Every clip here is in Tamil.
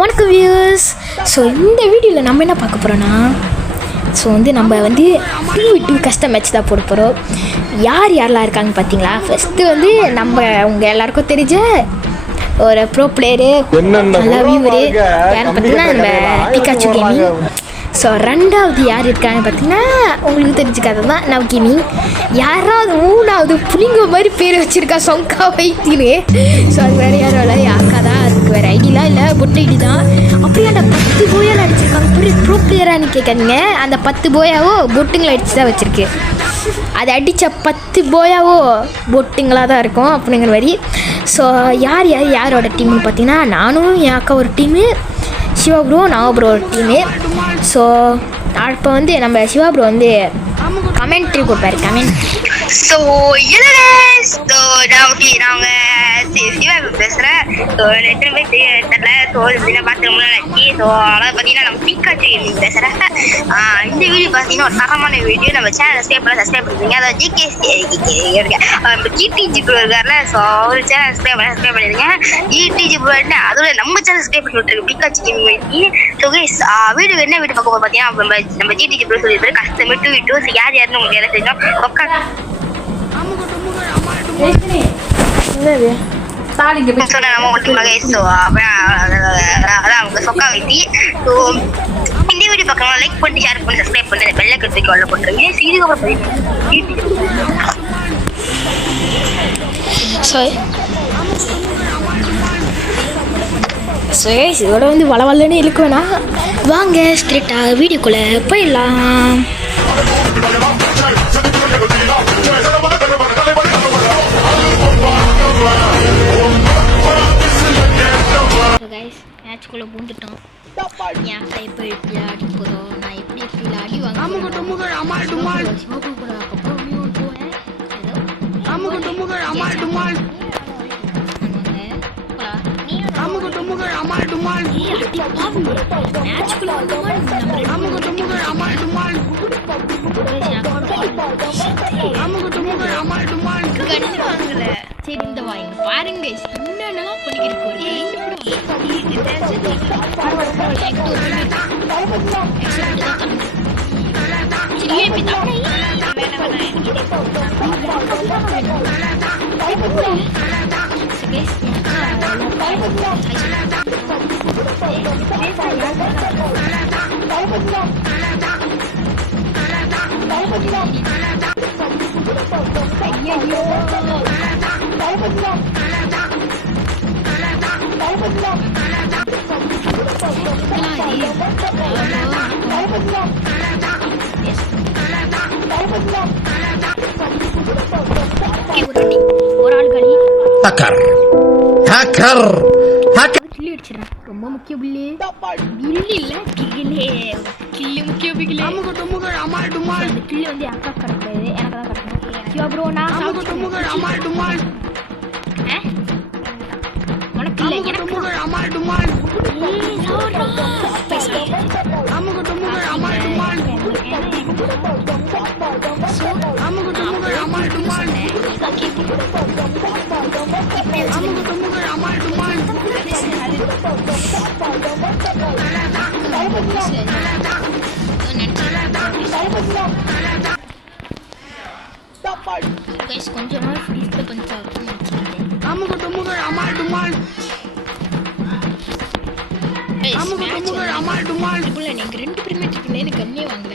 வணக்கம் வியூஸ். ஸோ இந்த வீடியோவில் நம்ம என்ன பார்க்க போகிறோன்னா, ஸோ நம்ம டூ கஸ்டம் மேட்ச் தான் போட போகிறோம். யாரெல்லாம் இருக்காங்க பார்த்தீங்களா? ஃபஸ்ட்டு நம்ம உங்கள் எல்லாருக்கும் தெரிஞ்ச ஒரு ப்ரோ பிளேயரு, நல்லா வியூவரு யாருன்னு பார்த்தீங்கன்னா நம்ம பிகாச்சு கேமிங். ஸோ ரெண்டாவது யார் இருக்காங்க பார்த்தீங்கன்னா உங்களுக்கு தெரிஞ்சுக்காத தான் நவ் கேமிங். யாராவது மூணாவது புளிங்க மாதிரி பேர் வச்சுருக்கா சொங்கா வைத்தின்னு. ஸோ அது வேறு யாரும் இல்லை, யாக்கா தான். அதுக்கு வேறு ஐடிலாம் இல்லை, பொட்டு ஐடி தான். அப்படியே அந்த 10 போயால் அடிச்சிருக்காங்க. பெரிய ப்ரோ பிளேயரானு கேட்காதீங்க, அந்த 10 போயாவோ பொட்டுங்களை அடித்து தான் வச்சுருக்கு. அது அடித்த 10 போயாவோ பொட்டுங்களாக தான் இருக்கும் அப்படிங்கிற மாதிரி. ஸோ யாரோட டீம்னு பார்த்தீங்கன்னா நானும் என் அக்கா ஒரு டீமு, சிவா ப்ரோ நான் ப்ரோ ஒரு டீமு. ஸோ இப்போ நம்ம சிவா ப்ரோ கமெண்ட்ரி கொடுப்பாரு. கமெண்ட்ரி ஸோ சிவா பேசுகிறேன். ஸோ எத்தனை பேர் தெரியல. ஸோ இதில் பார்த்துக்கோங்களா லக்கி. ஸோ அதை பார்த்தீங்கன்னா நம்ம பிகாச்சு கேமிங் பேசுகிறேன். இந்த வீடியோ பார்த்தீங்கன்னா ஒரு தரமான வீடியோ. நம்ம சேனல் சப்ஸ்கிரைப் பண்ணிருக்கீங்க. அதாவது ஜிடிஜி ப்ரோ இருக்கார்ல, ஸோ ஒரு சேனல் சப்ஸ்கிரைப் பண்ணிருங்க. ஜிடிஜி ப்ரோ அதோட நம்ம சேனல் சப்ஸ்கிரைப் பண்ணி விட்டுருக்கு பிகாச்சு கேமிங் வைத்தி. ஸோ கைஸ் வீடியோ என்ன வீடியோ பார்க்க போகிறோம் பார்த்தீங்கன்னா நம்ம ஜிடிஜி ப்ரோ சொல்லியிருப்பாரு கஸ்டமர் 2v2. ஸோ யாருன்னு உங்களுக்கு எல்லாம் தெரியும். சொக்கா வைத்தி. ஸோ இந்த வீடியோ பார்க்கலாம், லைக் பண்ணி ஷேர் பண்ணி சப்ஸ்கிரைப் பண்ணி பெல்ல கட்டுக்கு உள்ள போட்டுருங்க. இதோட வளவல்லன்னு இருக்குவேண்ணா. வாங்க ஸ்ட்ரெயிட்டாக வீடியோக்குள்ளே போயிடலாம். மேட்ச்குள்ளே பூந்துட்டோம். என் கை இப்போ எப்படி ஆடி போதும், நான் எப்படி ஆடி வாங்க சரி இந்த வாங்க பாருங்க என்னென்னலாம் பண்ணிக்கிட்டு ஒரு ஆள் களி கில்லி அடிச்சிடறேன். ரொம்ப முக்கிய பில்லு பில்லு இல்ல கில்லு கில்லு முக்கிய பில்லு. அந்த கில்லு அக்கா கிடக்கூடாது, எனக்கு தான் கிடக்கணும். சிவா ப்ரோ நான் உனக்கு இல்லை எனக்கு கொஞ்ச நாள் ஃப்ரீஸ்ல பஞ்சாகும். எனக்கு 2 பிரிமேட் இருக்குன்னு எனக்கு கம்மியே வாங்கல.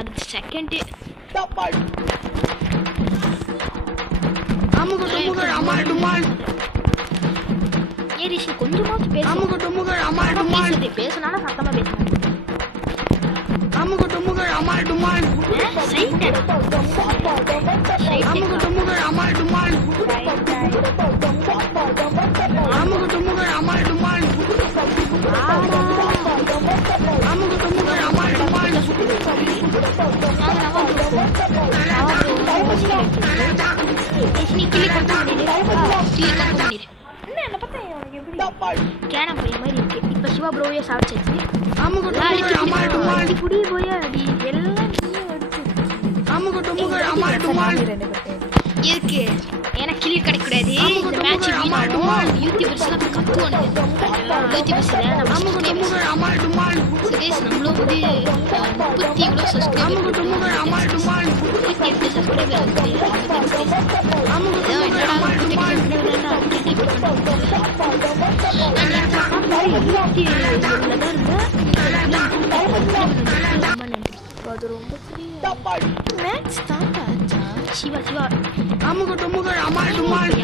அடுத்த செகண்டு ஏன் ரிஷி கொஞ்சமாச்சும் பேசுறது பேசுனாலும் சத்தமா பேசணும் கேன போய் மாதிரி இருக்கு இப்ப சிவா ப்ரோவே சாப்பிச்சாச்சு குடி போய் அடி எல்லாம் இருக்கு ஏன்னா கிளி கிடைக்கூடாது இந்த மேட்ச் வீணாகும் யூடியூபர்ஸ்லாம் கத்துவானுங்க யூடியூபர்ஸ்ல நம்ம சுகேஷ் நம்மளும் வந்து 30 எவ்வளோ சப்ஸ்கிரைபர் 38 சப்ஸ்கிரைபர் சிவா சிவா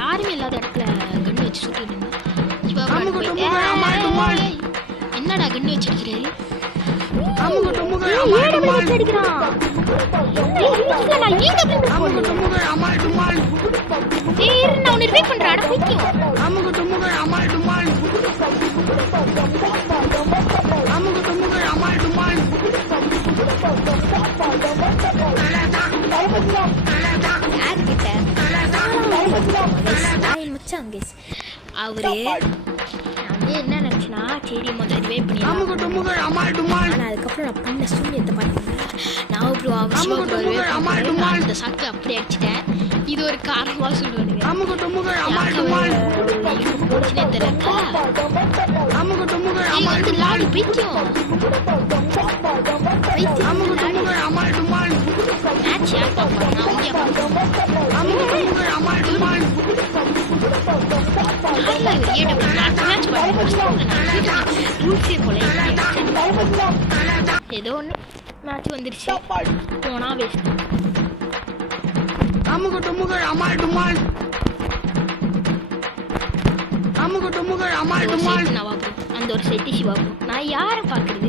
யாருமே இல்லாத இடத்துல கண்ணு வச்சு சுட்டிட்டு என்னடா கண்ணு வச்சிருக்கிறாரு அவரு என்ன நினைச்சுனா சரி முதல்ல ரிவைவ் பண்ணிடலாம் ஆனால் அதுக்கப்புறம் நான் பண்ண சூன்யத்தை பார்த்தீங்கன்னா நான் ப்ரோ அந்த சாக்கு அப்படி அடிச்சிட்டேன் இது ஒரு காரணமாக சொல்லுவானுங்க போச்சுனே தெரியலக்கா வந்து லாடி பைத்தியம் மேட்ச் யார் பார்ப்பேன் நான் உங்க ஏதோ ஒன்று மேட்ச் வந்துருச்சு போனா வேஸ்ட் அந்த ஒரு செட்டி சிவா நான் யாரை பாக்குறது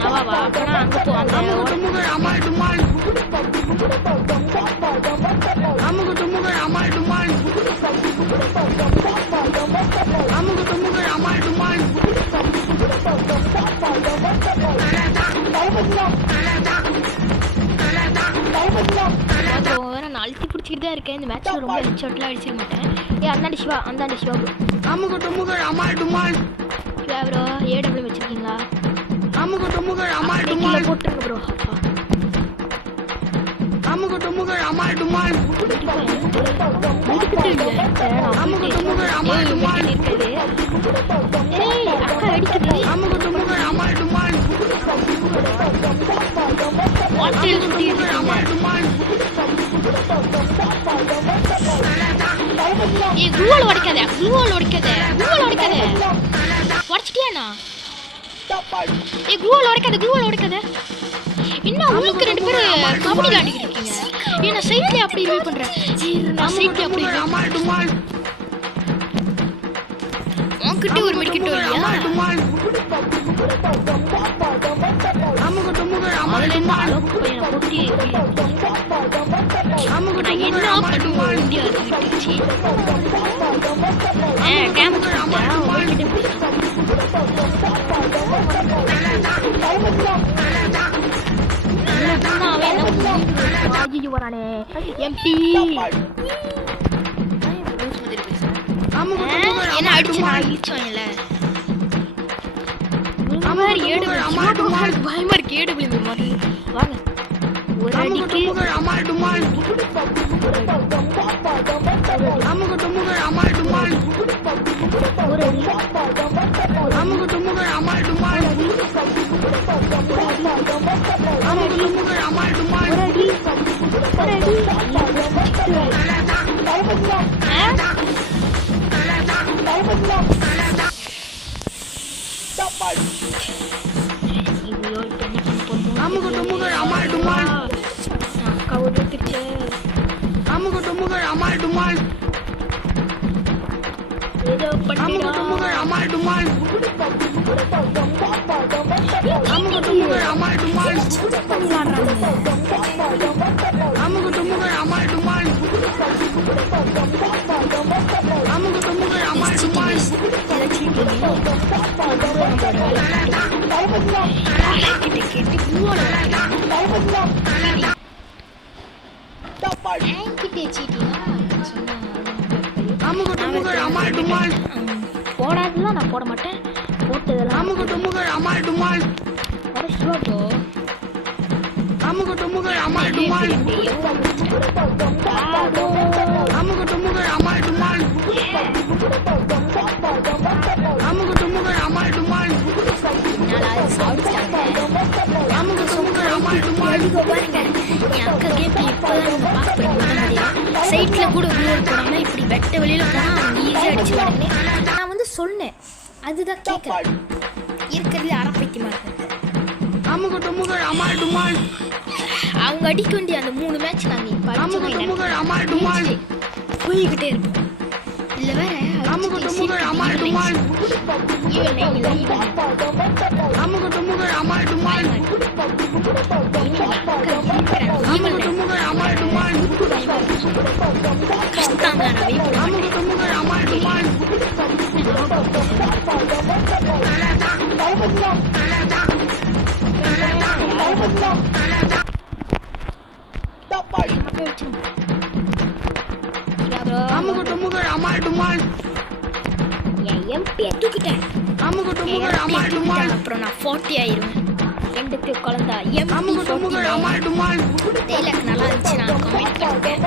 நவாவா அப்பனா அங்க போ நான் அழுத்தி பிடிச்சிக்கிட்டு தான் இருக்கேன் இந்த மேட்ச்ல ரொம்ப ஹெட் ஷாட்லாம் அடிச்சிட மாட்டேன் அந்தாண்டி சிவா சிவா ப்ரோ ஏடபிள்யூ வச்சிருக்கீங்களா போட்டுருங்க ப்ரோ அக்கா அடிக்குது குளோல் உடைக்காத உடைச்சிட்டியாண்ணா குளோல் உடைக்காத என்ன உங்களுக்கு 2 பேரும் கபடி விளையாடிக்கிட்டு இருக்கீங்க ஏன்னா சைட்ல அப்படி ரிவைவ் பண்றேன் நான் சைட்ல அப்படி உன்கிட்ட ஒரு மெடிக்கிட்டோ இல்லையா அதுல என்ன அளவுக்கு பையனை போட்டு நான் என்ன பண்ணுவேன் இந்தியா விட்டுச்சு டேமேஜ் வரானே எம்டி என்ன அடிச்சு நான் இழிச்சோம்ல பயமா இருக்கு ஏடபிள்யூ மாதிரி வாங்க ஒரு அடிக்கு ஏதோ பண்ணிடா போடாதெல்லாம் நான் போட மாட்டேன். போட்டதெல்லாம் சைட்ல கூட போடாம இப்படி வெட்ட வெளியில போனா அவங்க ஈஸியா அடிச்சுடுவாங்க. நான் வந்து சொன்னேன், அதுதான் கேட்கறேன். இருக்கிறது அரப்பைக்குமா அவங்க அடிக்க வேண்டிய அந்த 3 மேட்ச் நாங்க இப்ப போய்கிட்டே இருப்போம். இல்ல வேற அப்புறம் நான் 40 ஆயிருவேன். 2 குழந்தா டைலாக் நல்லா இருந்துச்சு. நான் கமெண்ட் பண்ணேன்.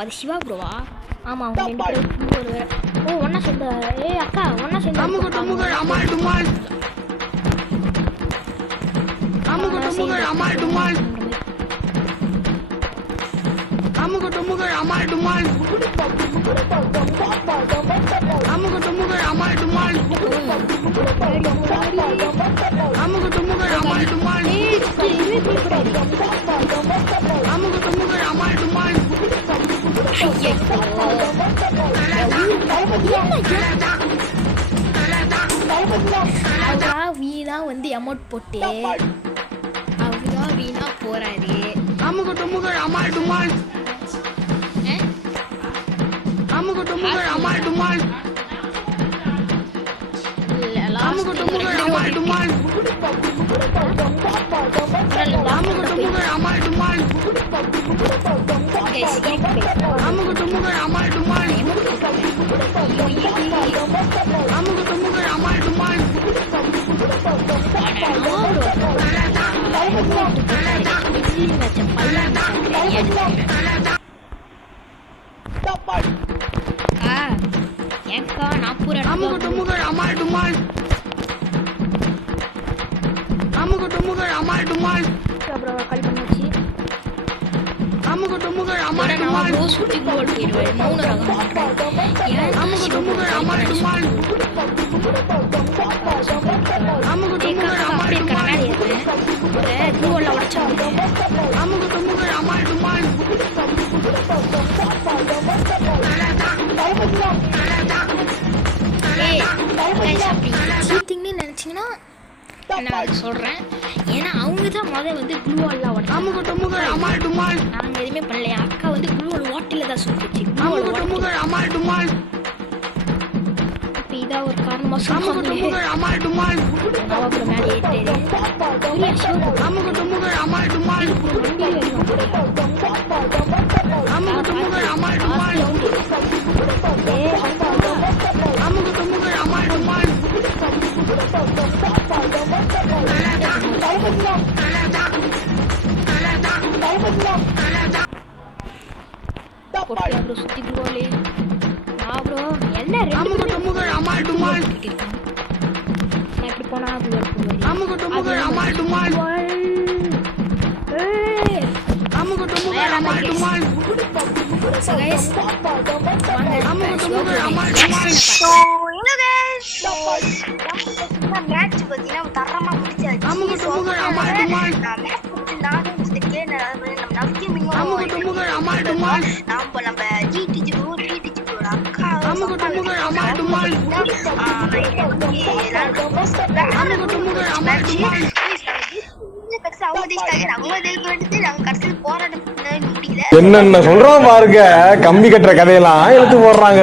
அது சிவா ப்ரோவா? ஆமா, அவங்க 2 பேரும். ஓ, ஒன்னா சேர்ந்த. ஏய் அக்கா, ஒன்னா சேர்ந்த. வீணா வந்து அமௌண்ட் போட்டு அவருதான் வீணா போறாரு. ஏன்க்கா நான் பூரா அப்புறம் கால் பண்ணிச்சு. சுத்தி கோல் போயிடுவேன். மௌன ரகம் நினைச்சீங்கன்னா நான் சொல்றேன். ஏன்னா அவங்க தான் வந்து க்ளூ வால்லாம் நாங்க எதுவுமே பண்ணலையா. அக்கா வந்து க்ளூ வால் வாட்டில தான் சுட்டுச்சு. இப்ப இதா ஒரு காரணமா சொல்லுவாங்க. மேலே ஏற்று சுத்தி போலே என்ன எப்படி போனா வேற மாதிரி So guys, So, என்ன guys? மேட்ச் பார்த்தீங்கன்னா தரமா முடிச்சாச்சு. So, நான் மேட்ச் நானும் கேட்டேன். நம்ம நவ்கேமிங்கும் நம்ம ஜிடிஜி ப்ரோட அக்கா என்னென்ன சொல்றான் பாருங்க, கம்பி கட்டுற கதையெல்லாம் எடுத்து போடுறாங்க.